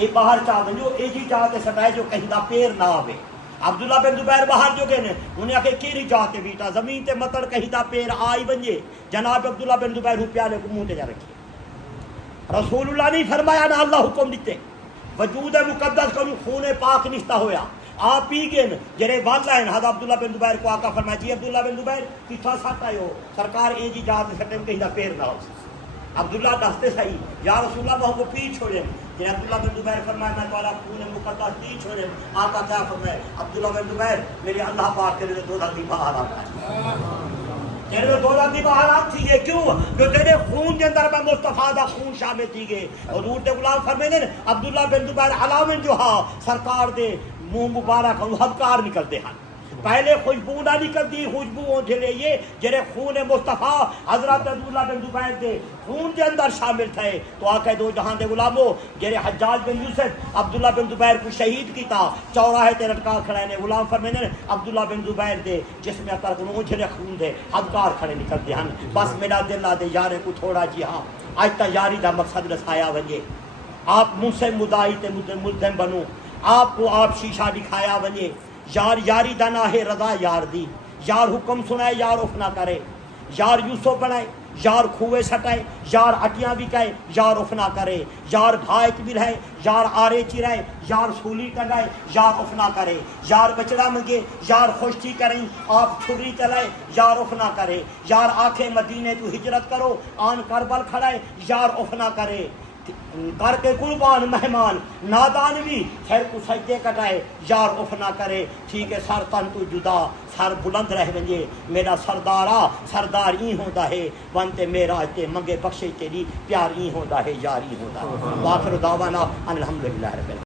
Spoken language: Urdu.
یہ باہر چاہ ونجو ایجی چاہتے سٹائے جو کہیں دا پیر نہ آوے. عبداللہ بن زبیر باہر جو گئے نے انہیں آکے کیری چاہتے بیٹا زمین تے مطر کہیں دا پیر آئی ونجے. جناب عبداللہ بن زبیر ہو پیالے کو منہ تے جا رکھے. رسول اللہ نہیں فرمایا نہ اللہ حکم دیتے. وجود مقدس کو خون پاک نشتہ ہویا آپ پی گئے جرے والا ہیں. حضرت عبداللہ بن زبیر کو آقا فرمایا جی عبداللہ بن زبیر کتھا ساتھ آئے ہو سرکار اے جی جہاز سٹے میں کہیں دا پیر نہ ہو. عبداللہ دستے صحیح یا رسول اللہ وہ کو پی چھوڑے. جنہیں عبداللہ بن زبیر فرمایا میں توالا خون مقدس پی چھوڑے. آقا کیا فرمایا عبداللہ بن زبیر میرے اللہ پاک تیرے دو دندی باہر آتا ہے. تیرے دو دندی باہر آتی ہے کیوں جو تیرے خون کے اندر میں مصطفیٰ دا خون شامل تھی گئے. حضور دے غلام فرمائے نے عبداللہ بن زبیر علامن جو ہاں سرکار دے منہ مبارک ہبکار نکلتے ہیں. پہلے خوشبو نہ نکلتی خوشبو جھلے یہ جرے خون مصطفیٰ حضرت عبداللہ بن زبیر دے خون کے اندر شامل تھے. تو آقا دو جہاں دے غلاموں جرے حجاج بن یوسف عبداللہ بن زبیر کو شہید کی تھا چوراہے تے لٹکا کھڑے نے غلام فرمانے عبداللہ بن زبیر دے جس میں اثر کو جھلے خون دے ہبکار کھڑے نکلتے ہیں. بس میرا دل دے یارے کو تھوڑا جی ہاں آج تا یاری دا مقصد رسایا ونجے. آپ مجھ سے مدعی تے ملزم بنو آپ کو آپ شیشہ دکھایا ونجے. یار یاری دنا ہے رضا یار دی یار حکم سنائے یار اف نہ کرے. یار یوسف بنائے یار کھوئے سٹائے یار اٹیاں بھی کہے یار اف نہ کرے. یار بھائک بھی رہے یار آرے چرائے یار سولی ٹنگائے یار اف نہ کرے. یار بچڑا منگے یار خوشی کریں آپ چھری چلائے یار اف نہ کرے. یار آنکھیں مدینے تو ہجرت کرو آن کربل کھڑائے یار اف نہ کرے. کر کے قربان مہمان نادان بھی خیر کو سجدے کٹائے یار اف نہ کرے. ٹھیک ہے سر تن تو جدا سر بلند رہ ونجے میرا سردارا سردار ای ہوتا ہے ونتے میرا تے منگے بخشے تیری پیار ای ہوتا ہے یار ای ہوتا ہے. واخر دعوانا ان الحمدللہ رب العالمین.